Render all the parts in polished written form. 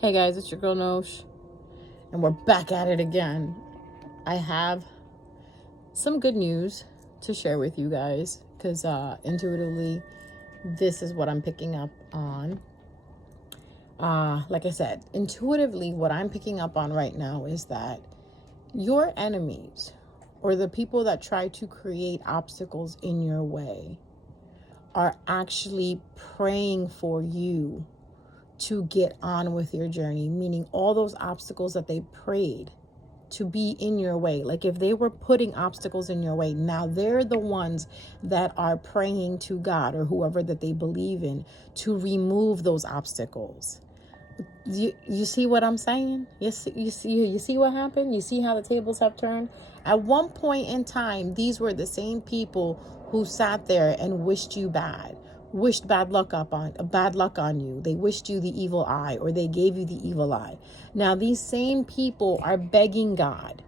Hey guys, it's your girl Nosh, and we're back at it again. I have some good news to share with you guys because intuitively, this is what I'm picking up on. Like I said, intuitively, what I'm picking up on right now is that your enemies or the people that try to create obstacles in your way are actually praying for you to get on with your journey, meaning all those obstacles that they prayed to be in your way. Like if they were putting obstacles in your way, now they're the ones that are praying to God or whoever that they believe in to remove those obstacles. You see what I'm saying? You see what happened? You see how the tables have turned? At one point in time, these were the same people who sat there and wished you bad, wished bad luck on you. They wished you the evil eye, or they gave you the evil eye. Now these same people are begging God.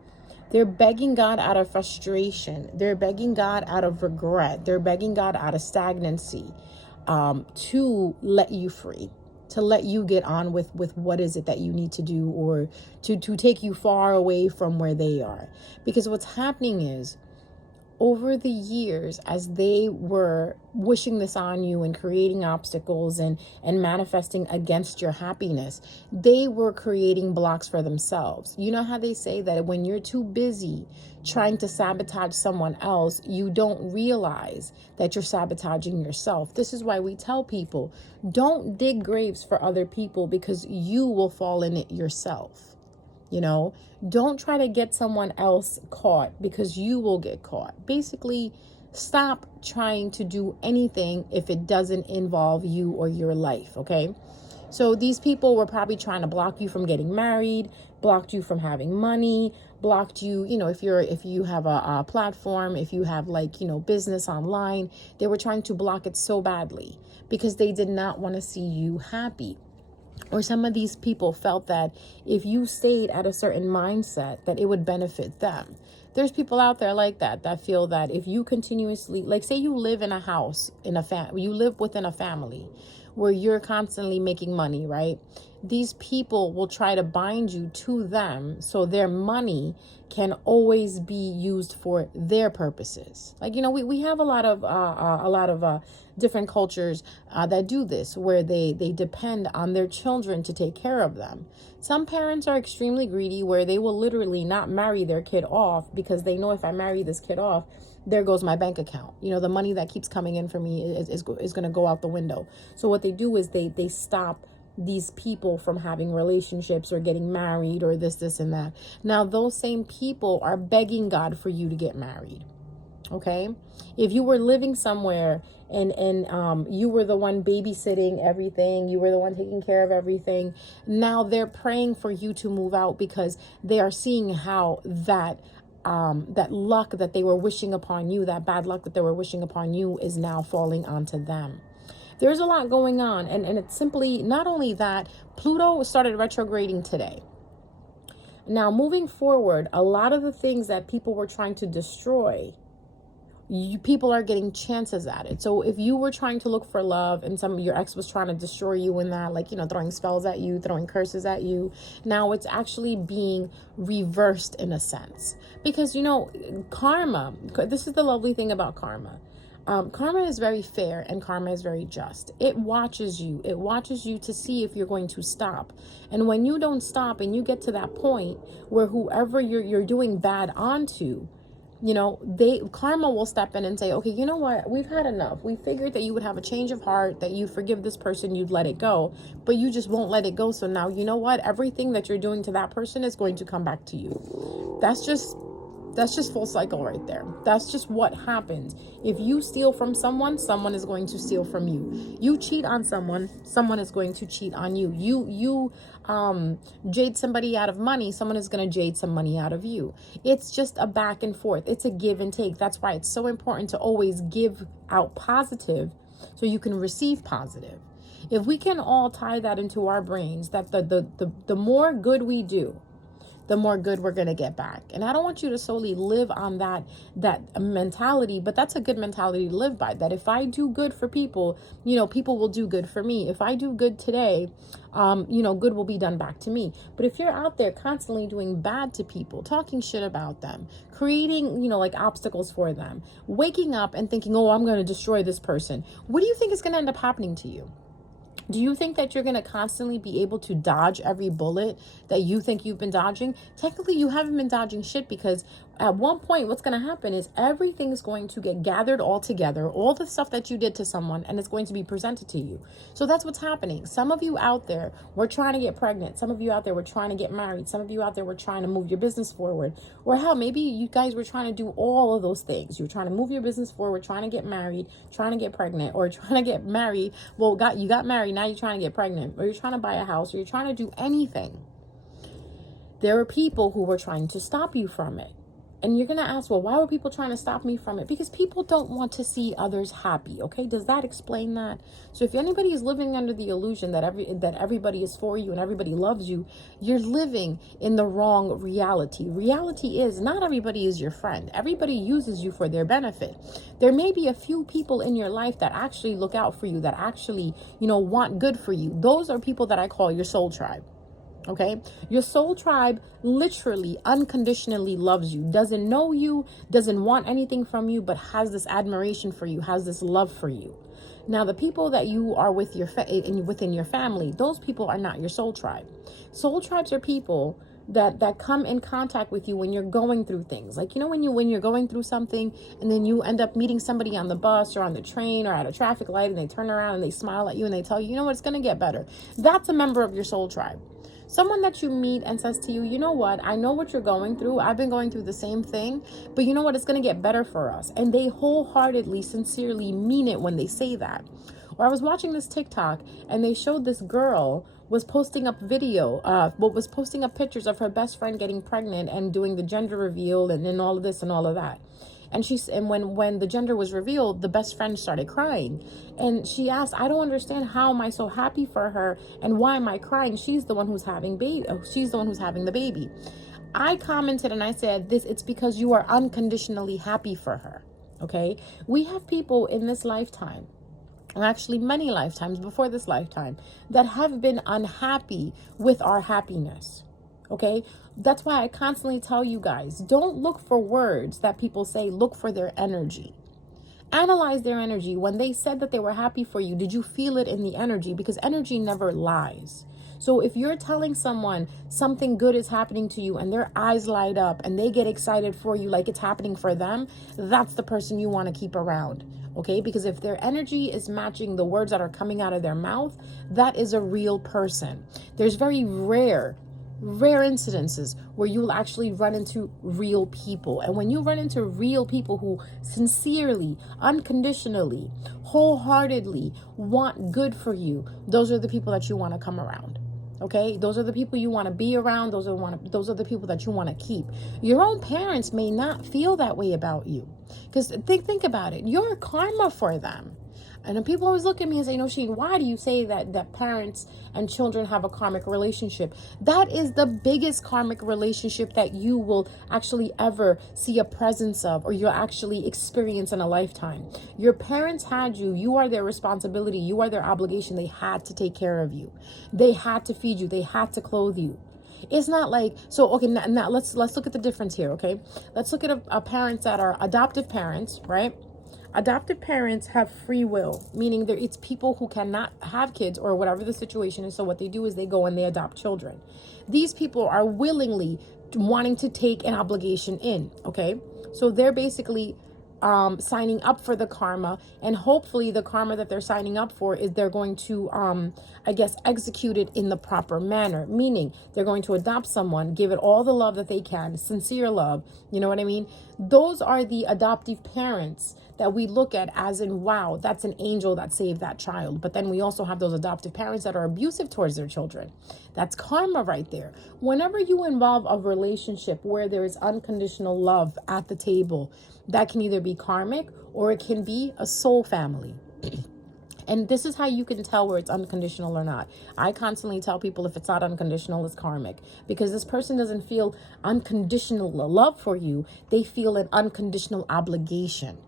They're begging God out of frustration. They're begging God out of regret. They're begging God out of stagnancy, to let you free, to let you get on with what is it that you need to do, or to take you far away from where they are. Because what's happening is, over the years, as they were wishing this on you and creating obstacles and manifesting against your happiness, they were creating blocks for themselves. You know how they say that when you're too busy trying to sabotage someone else, you don't realize that you're sabotaging yourself. This is why we tell people, don't dig graves for other people, because you will fall in it yourself. Don't try to get someone else caught, because you will get caught. Basically, stop trying to do anything if it doesn't involve you or your life, okay? So these people were probably trying to block you from getting married, blocked you from having money, blocked you, if you have a platform, if you have business online, they were trying to block it so badly because they did not want to see you happy. Or some of these people felt that if you stayed at a certain mindset, that it would benefit them. There's people out there like that feel that if you continuously, like say you live in a house, you live within a family where you're constantly making money, right? These people will try to bind you to them so their money can always be used for their purposes. We have a lot of different cultures that do this, where they depend on their children to take care of them. Some parents are extremely greedy, where they will literally not marry their kid off because they know, if I marry this kid off, there goes my bank account. The money that keeps coming in for me is going to go out the window. So what they do is they stop these people from having relationships or getting married or this and that. Now those same people are begging God for you to get married. Okay, if you were living somewhere and you were the one babysitting everything, you were the one taking care of everything, now they're praying for you to move out, because they are seeing how that luck that they were wishing upon you, that bad luck that they were wishing upon you, is now falling onto them. There's a lot going on, and it's simply not only that, Pluto started retrograding today. Now, moving forward, a lot of the things that people were trying to destroy, people are getting chances at it. So if you were trying to look for love and your ex was trying to destroy you in that, throwing spells at you, throwing curses at you, now it's actually being reversed in a sense. Because, karma, this is the lovely thing about karma. Karma is very fair and karma is very just. It watches you to see if you're going to stop. And when you don't stop and you get to that point where whoever you're doing bad onto, karma will step in and say, okay, you know what? We've had enough. We figured that you would have a change of heart, that you forgive this person, you'd let it go, but you just won't let it go. So now, you know what? Everything that you're doing to that person is going to come back to you. That's just full cycle right there. That's just what happens. If you steal from someone, someone is going to steal from you. You cheat on someone, someone is going to cheat on you. You jade somebody out of money, someone is going to jade some money out of you. It's just a back and forth. It's a give and take. That's why it's so important to always give out positive so you can receive positive. If we can all tie that into our brains, that the more good we do, the more good we're going to get back. And I don't want you to solely live on that mentality, but that's a good mentality to live by, that if I do good for people, people will do good for me. If I do good today, good will be done back to me. But if you're out there constantly doing bad to people, talking shit about them, creating, like obstacles for them, waking up and thinking, oh, I'm going to destroy this person, what do you think is going to end up happening to you? Do you think that you're going to constantly be able to dodge every bullet that you think you've been dodging? Technically, you haven't been dodging shit, because at one point, what's going to happen is everything's going to get gathered all together, all the stuff that you did to someone, and it's going to be presented to you. So that's what's happening. Some of you out there were trying to get pregnant. Some of you out there were trying to get married. Some of you out there were trying to move your business forward. Or hell, maybe you guys were trying to do all of those things. You were trying to move your business forward, trying to get married, trying to get pregnant, or trying to get married. Well, you got married, now you're trying to get pregnant, or you're trying to buy a house, or you're trying to do anything. There are people who were trying to stop you from it. And you're going to ask, well, why were people trying to stop me from it? Because people don't want to see others happy. Okay. Does that explain that? So if anybody is living under the illusion that everybody is for you and everybody loves you, you're living in the wrong reality. Reality is not everybody is your friend. Everybody uses you for their benefit. There may be a few people in your life that actually look out for you, that actually, want good for you. Those are people that I call your soul tribe. Okay, your soul tribe literally unconditionally loves you, doesn't know you, doesn't want anything from you, but has this admiration for you, has this love for you. Now, the people that you are with within your family, those people are not your soul tribe. Soul tribes are people that come in contact with you when you're going through things. Like, when you're going through something and then you end up meeting somebody on the bus or on the train or at a traffic light, and they turn around and they smile at you and they tell you, it's going to get better. That's a member of your soul tribe. Someone that you meet and says to you, you know what, I know what you're going through. I've been going through the same thing, but you know what, it's going to get better for us. And they wholeheartedly, sincerely mean it when they say that. Or I was watching this TikTok and they showed this girl was posting up was posting up pictures of her best friend getting pregnant and doing the gender reveal and then all of this and all of that. And when the gender was revealed, the best friend started crying. And she asked, I don't understand, how am I so happy for her? And why am I crying? She's the one who's having the baby. I commented and I said, it's because you are unconditionally happy for her. Okay. We have people in this lifetime, or actually many lifetimes before this lifetime, that have been unhappy with our happiness. Okay. That's why I constantly tell you guys, don't look for words that people say, look for their energy. Analyze their energy. When they said that they were happy for you, did you feel it in the energy? Because energy never lies. So if you're telling someone something good is happening to you and their eyes light up and they get excited for you like it's happening for them, that's the person you want to keep around. Okay, because if their energy is matching the words that are coming out of their mouth, that is a real person. There's very rare incidences where you will actually run into real people. And when you run into real people who sincerely, unconditionally, wholeheartedly want good for you, those are the people that you want to come around. Okay, those are the people you want to be around. Those are the people that you want to keep. Your own parents may not feel that way about you, because think about it. You're karma for them. And then people always look at me and say, Sheen, why do you say that parents and children have a karmic relationship? That is the biggest karmic relationship that you will actually ever see a presence of, or you'll actually experience in a lifetime. Your parents had you. You are their responsibility. You are their obligation. They had to take care of you. They had to feed you. They had to clothe you. It's not like, so, okay, now let's look at the difference here, okay? Let's look at parents that are adoptive parents, right? Adoptive parents have free will, meaning it's people who cannot have kids or whatever the situation is. So what they do is they go and they adopt children. These people are willingly wanting to take an obligation in, okay? So they're basically signing up for the karma, and hopefully the karma that they're signing up for is they're going to, execute it in the proper manner, meaning they're going to adopt someone, give it all the love that they can, sincere love, you know what I mean? Those are the adoptive parents that we look at as in, wow, that's an angel that saved that child. But then we also have those adoptive parents that are abusive towards their children. That's karma right there. Whenever you involve a relationship where there is unconditional love at the table, that can either be karmic or it can be a soul family. And this is how you can tell where it's unconditional or not. I constantly tell people if it's not unconditional, it's karmic. Because this person doesn't feel unconditional love for you. They feel an unconditional obligation.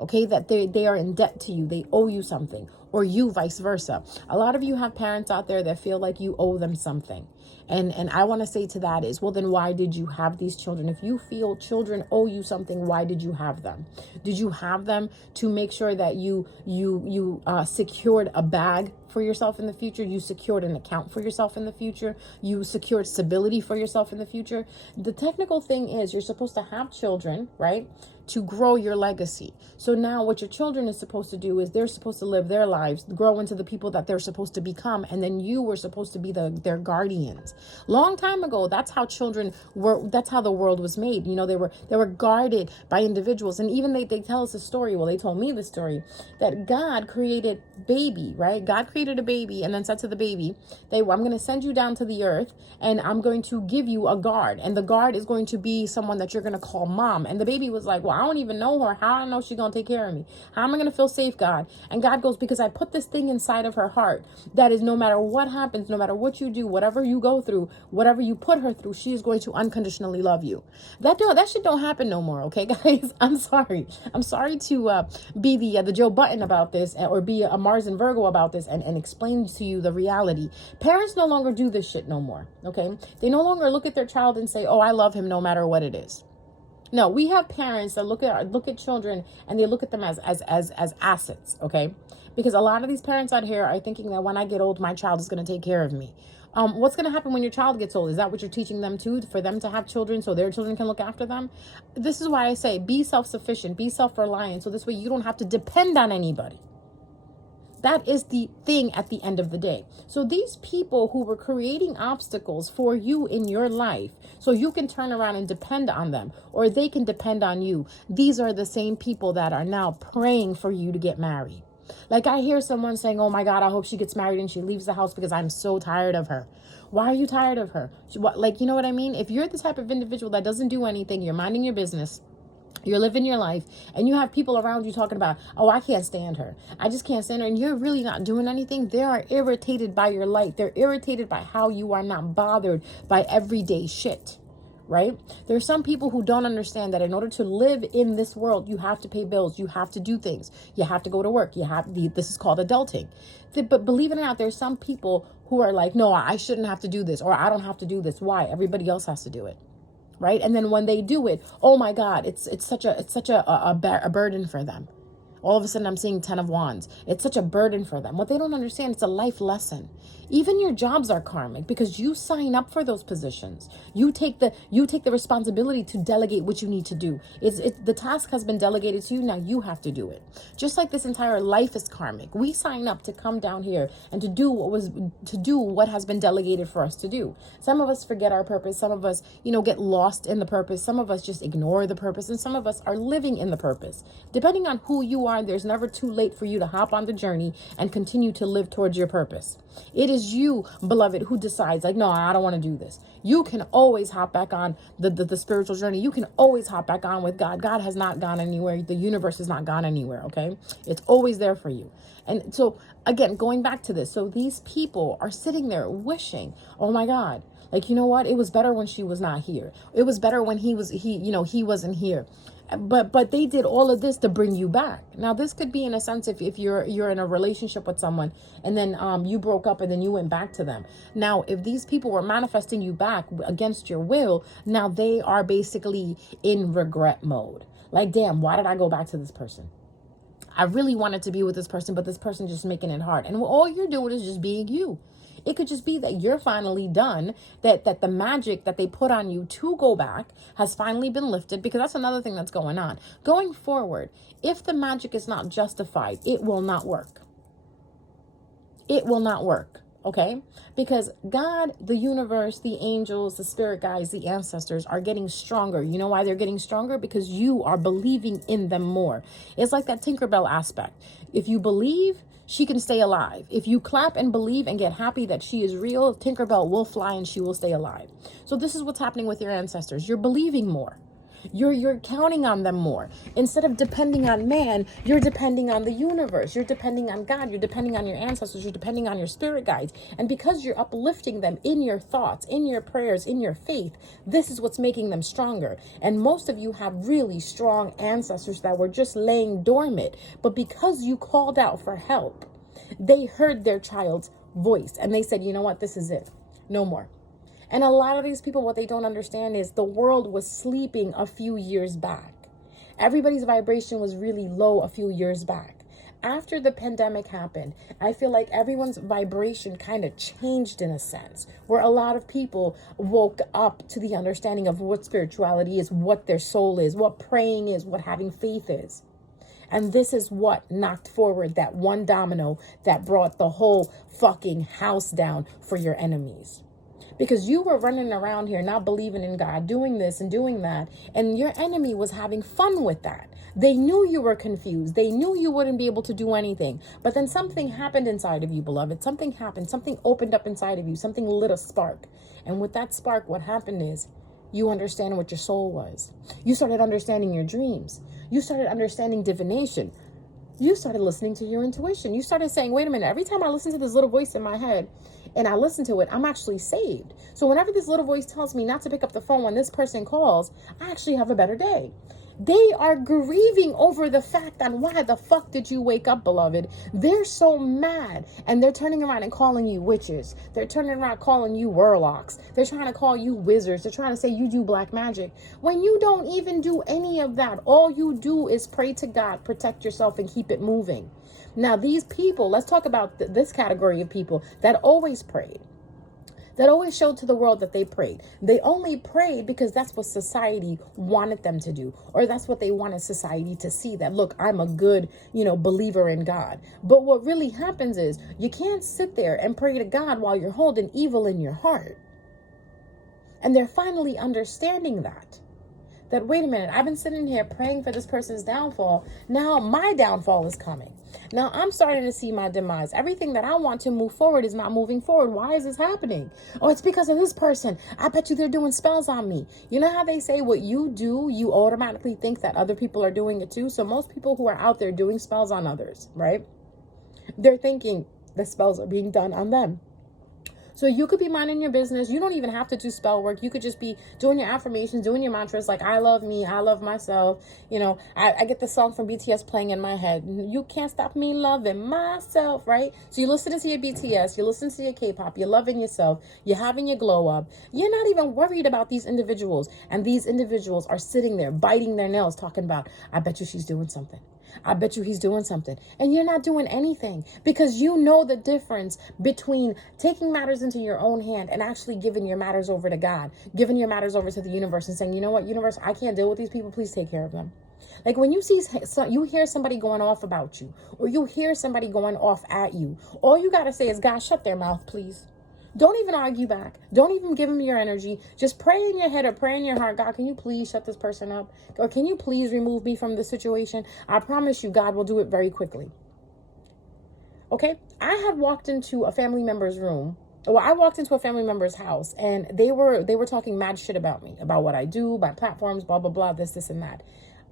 Okay, that they are in debt to you. They owe you something. Or you vice versa. A lot of you have parents out there that feel like you owe them something. And I want to say to that is, well, then why did you have these children? If you feel children owe you something, why did you have them? Did you have them to make sure that you secured a bag for yourself in the future? You secured an account for yourself in the future? You secured stability for yourself in the future? The technical thing is you're supposed to have children, right? To grow your legacy. So now what your children is supposed to do is they're supposed to live their lives, grow into the people that they're supposed to become, and then you were supposed to be their guardians. Long time ago, that's how children were, that's how the world was made. You know, they were guarded by individuals. And even they tell us a story, well, they told me the story, that God created baby, right? God created a baby and then said to the baby, I'm going to send you down to the earth and I'm going to give you a guard. And the guard is going to be someone that you're going to call mom. And the baby was like, well, I don't even know her. How do I know she's going to take care of me? How am I going to feel safe, God? And God goes, because I put this thing inside of her heart that is no matter what happens, no matter what you do, whatever you go through, whatever you put her through, she is going to unconditionally love you. That shit don't happen no more, okay, guys? I'm sorry. I'm sorry to be the Joe Button about this, or be a Mars and Virgo about this, and explain to you the reality. Parents no longer do this shit no more, okay? They no longer look at their child and say, oh, I love him no matter what it is. No, we have parents that look at children and they look at them as assets, okay? Because a lot of these parents out here are thinking that when I get old, my child is going to take care of me. What's going to happen when your child gets old? Is that what you're teaching them to, for them to have children so their children can look after them? This is why I say be self-sufficient, be self-reliant, so this way you don't have to depend on anybody. That is the thing at the end of the day. So these people who were creating obstacles for you in your life, so you can turn around and depend on them, or they can depend on you, these are the same people that are now praying for you to get married. Like I hear someone saying, oh my God, I hope she gets married and she leaves the house because I'm so tired of her. Why are you tired of her? Like, you know what I mean? If you're the type of individual that doesn't do anything, you're minding your business, you're living your life, and you have people around you talking about, oh, I can't stand her. I just can't stand her. And you're really not doing anything. They are irritated by your light. They're irritated by how you are not bothered by everyday shit, right? There are some people who don't understand that in order to live in this world, you have to pay bills. You have to do things. You have to go to work. This is called adulting. But believe it or not, there's some people who are like, no, I shouldn't have to do this, or I don't have to do this. Why? Everybody else has to do it. Right? And then when they do it, oh my God, it's such a burden for them. All of a sudden I'm seeing 10 of Wands. It's such a burden for them. What they don't understand, it's a life lesson. Even your jobs are karmic because you sign up for those positions. You take the responsibility to delegate what you need to do. The task has been delegated to you. Now you have to do it. Just like this entire life is karmic. We sign up to come down here and to do what has been delegated for us to do. Some of us forget our purpose. Some of us, get lost in the purpose. Some of us just ignore the purpose, and some of us are living in the purpose. Depending on who you are, there's never too late for you to hop on the journey and continue to live towards your purpose. It is you, beloved, who decides, like, no, I don't want to do this. You can always hop back on the spiritual journey. You can always hop back on with God. God has not gone anywhere. The universe has not gone anywhere, okay? It's always there for you. And so, again, going back to this, so these people are sitting there wishing, oh my God, like, you know what? It was better when she was not here. It was better when he wasn't here. But they did all of this to bring you back. Now, this could be in a sense if you're in a relationship with someone and then you broke up and then you went back to them. Now, if these people were manifesting you back against your will, now they are basically in regret mode. Like, damn, why did I go back to this person? I really wanted to be with this person, but this person just making it hard. And all you're doing is just being you. It could just be that you're finally done, that the magic that they put on you to go back has finally been lifted, because that's another thing that's going on. Going forward, if the magic is not justified, it will not work. It will not work, okay? Because God, the universe, the angels, the spirit guides, the ancestors are getting stronger. You know why they're getting stronger? Because you are believing in them more. It's like that Tinkerbell aspect. If you believe, she can stay alive. If you clap and believe and get happy that she is real, Tinkerbell will fly and she will stay alive. So this is what's happening with your ancestors. You're believing more. You're counting on them more. Instead of depending on man, you're depending on the universe. You're depending on God. You're depending on your ancestors. You're depending on your spirit guides. And because you're uplifting them in your thoughts, in your prayers, in your faith, this is what's making them stronger. And most of you have really strong ancestors that were just laying dormant. But because you called out for help, they heard their child's voice and they said, you know what, this is it. No more. And a lot of these people, what they don't understand is the world was sleeping a few years back. Everybody's vibration was really low a few years back. After the pandemic happened, I feel like everyone's vibration kind of changed in a sense, where a lot of people woke up to the understanding of what spirituality is, what their soul is, what praying is, what having faith is. And this is what knocked forward that one domino that brought the whole fucking house down for your enemies. Because you were running around here not believing in God, doing this and doing that, and your enemy was having fun with that. They knew you were confused. They knew you wouldn't be able to do anything. But then something happened inside of you, beloved. Something happened. Something opened up inside of you. Something lit a spark. And with that spark, what happened is you understand what your soul was. You started understanding your dreams. You started understanding divination. You started listening to your intuition. You started saying, wait a minute, every time I listen to this little voice in my head and I listen to it, I'm actually saved. So whenever this little voice tells me not to pick up the phone when this person calls, I actually have a better day. They are grieving over the fact on why the fuck did you wake up, beloved? They're so mad and they're turning around and calling you witches. They're turning around calling you warlocks. They're trying to call you wizards. They're trying to say you do black magic. When you don't even do any of that, all you do is pray to God, protect yourself and keep it moving. Now, these people, let's talk about this category of people that always prayed. That always showed to the world that they prayed. They only prayed because that's what society wanted them to do, or that's what they wanted society to see, that, look, I'm a good, believer in God. But what really happens is you can't sit there and pray to God while you're holding evil in your heart. And they're finally understanding that wait a minute, I've been sitting here praying for this person's downfall. Now my downfall is coming. Now I'm starting to see my demise. Everything that I want to move forward is not moving forward. Why is this happening? Oh, it's because of this person. I bet you they're doing spells on me. You know how they say what you do, you automatically think that other people are doing it too? So most people who are out there doing spells on others, right? They're thinking the spells are being done on them. So you could be minding your business. You don't even have to do spell work. You could just be doing your affirmations, doing your mantras like, I love me, I love myself. I get the song from BTS playing in my head. You can't stop me loving myself, right? So you're listening to your BTS, you're listening to your K-pop, you're loving yourself, you're having your glow up. You're not even worried about these individuals. And these individuals are sitting there biting their nails talking about, I bet you she's doing something. I bet you he's doing something. And you're not doing anything because you know the difference between taking matters into your own hand and actually giving your matters over to God, giving your matters over to the universe and saying, you know what, universe, I can't deal with these people. Please take care of them. Like when you hear somebody going off about you, or you hear somebody going off at you, all you got to say is, God, shut their mouth, please. Don't even argue back. Don't even give them your energy. Just pray in your head or pray in your heart. God, can you please shut this person up? Or can you please remove me from the situation? I promise you, God will do it very quickly. Okay? I had walked into a family member's room. Well, I walked into a family member's house and they were talking mad shit about me, about what I do, my platforms, blah, blah, blah, this, and that.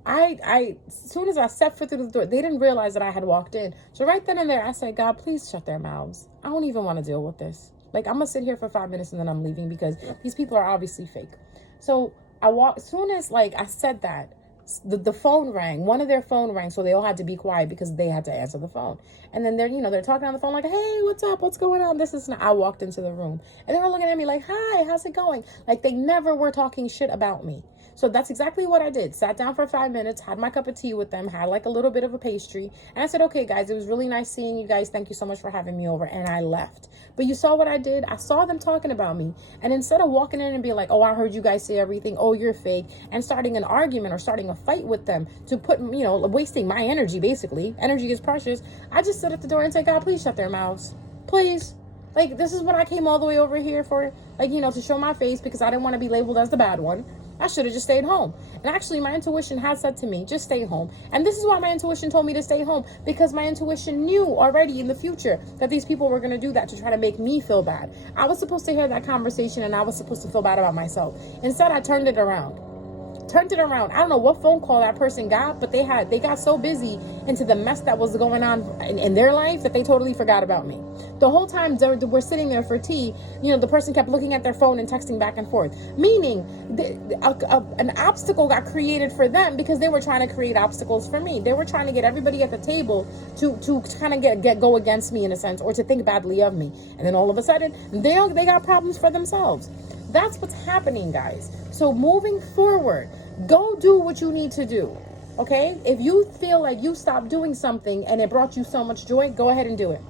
As soon as I stepped foot through the door, they didn't realize that I had walked in. So right then and there, I said, God, please shut their mouths. I don't even want to deal with this. Like, I'm going to sit here for 5 minutes and then I'm leaving because these people are obviously fake. So as soon as I said that, the phone rang. One of their phone rang. So they all had to be quiet because they had to answer the phone. And then they're talking on the phone like, hey, what's up? What's going on? This is not. I walked into the room and they were looking at me like, hi, how's it going? Like they never were talking shit about me. So that's exactly what I did. Sat down for 5 minutes, had my cup of tea with them, had like a little bit of a pastry. And I said, okay, guys, it was really nice seeing you guys. Thank you so much for having me over. And I left. But you saw what I did? I saw them talking about me. And instead of walking in and being like, oh, I heard you guys say everything. Oh, you're fake. And starting an argument or starting a fight with them to put, wasting my energy, basically. Energy is precious. I just stood at the door and said, God, please shut their mouths. Please. Like, this is what I came all the way over here for, to show my face because I didn't want to be labeled as the bad one. I should have just stayed home. And actually, my intuition had said to me, just stay home. And this is why my intuition told me to stay home, because my intuition knew already in the future that these people were going to do that to try to make me feel bad. I was supposed to hear that conversation and I was supposed to feel bad about myself. Instead, I turned it around. turned it around. I don't know what phone call that person got, but they got so busy into the mess that was going on in their life that they totally forgot about me. The whole time we're sitting there for tea, the person kept looking at their phone and texting back and forth, meaning an obstacle got created for them because they were trying to create obstacles for me. They were trying to get everybody at the table to kind of go against me in a sense, or to think badly of me. And then all of a sudden, they got problems for themselves. That's what's happening, guys. So moving forward, go do what you need to do. Okay? If you feel like you stopped doing something and it brought you so much joy, go ahead and do it.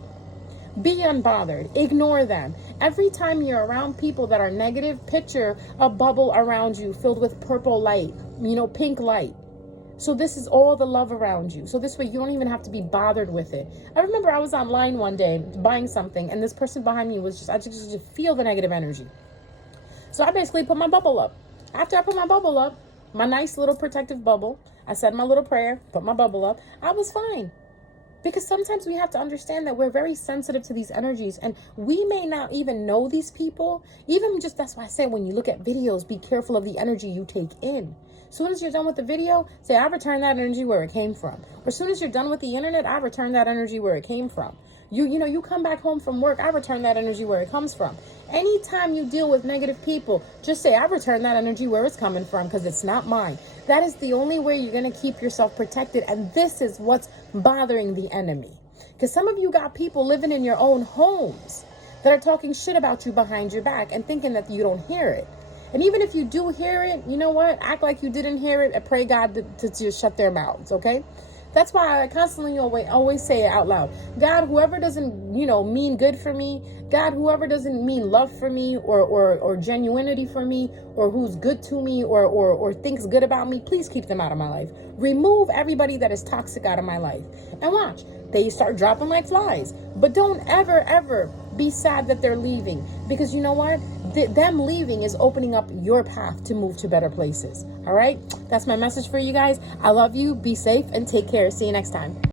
Be unbothered. Ignore them. Every time you're around people that are negative, picture a bubble around you filled with purple light, pink light. So this is all the love around you. So this way you don't even have to be bothered with it. I remember I was online one day buying something, and this person behind me was I just feel the negative energy. So I basically put my bubble up. After I put my bubble up, my nice little protective bubble, I said my little prayer, put my bubble up, I was fine. Because sometimes we have to understand that we're very sensitive to these energies, and we may not even know these people. That's why I say when you look at videos, be careful of the energy you take in. As soon as you're done with the video, say, I return that energy where it came from. Or as soon as you're done with the internet, I return that energy where it came from. You come back home from work, I return that energy where it comes from. Anytime you deal with negative people, just say, I return that energy where it's coming from, because it's not mine. That is the only way you're going to keep yourself protected. And this is what's bothering the enemy. Because some of you got people living in your own homes that are talking shit about you behind your back and thinking that you don't hear it. And even if you do hear it, you know what? Act like you didn't hear it and pray God to just shut their mouths, okay? That's why I constantly always say it out loud. God, whoever doesn't, mean good for me, God, whoever doesn't mean love for me or genuinity for me, or who's good to me or thinks good about me, please keep them out of my life. Remove everybody that is toxic out of my life. And watch, they start dropping like flies. But don't ever be sad that they're leaving, because you know what? Them leaving is opening up your path to move to better places. All right? That's my message for you guys. I love you. Be safe and take care. See you next time.